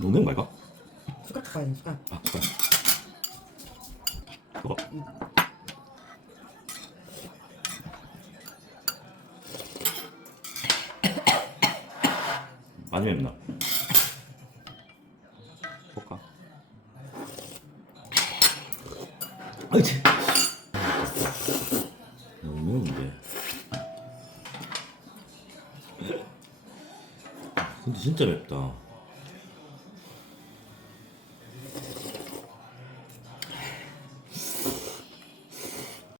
너무 매운 거 아이가? 숟가락 가야 돼, 숟가락. 아 숟가락. 먹어. 많이 맵나? 볼까? 아이치. 너무 매운데. 근데 진짜 맵다.